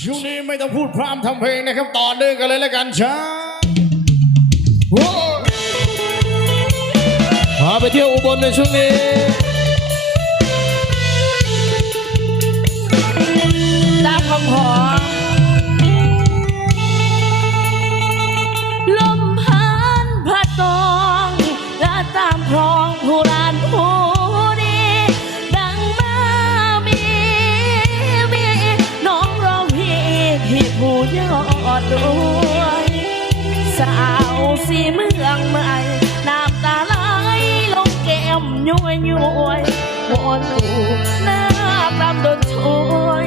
ช่วงนี้ไม่ต้องพูดพร่ำทำเพลงนะครับ ต่อเนื่องกันเลยแล้วกันช้าโอ้พาไปเที่ยวอุบลในช่วงนี้ ตามคำขอลมพันพัดตองและตามคลองผู้รานผู้ พี่ผู้ยอดด้วย สาวสีเมืองใหม่น้ำตาไหลลงแก้มย้วยย้วยวนตูหน้าตามโดนช่วย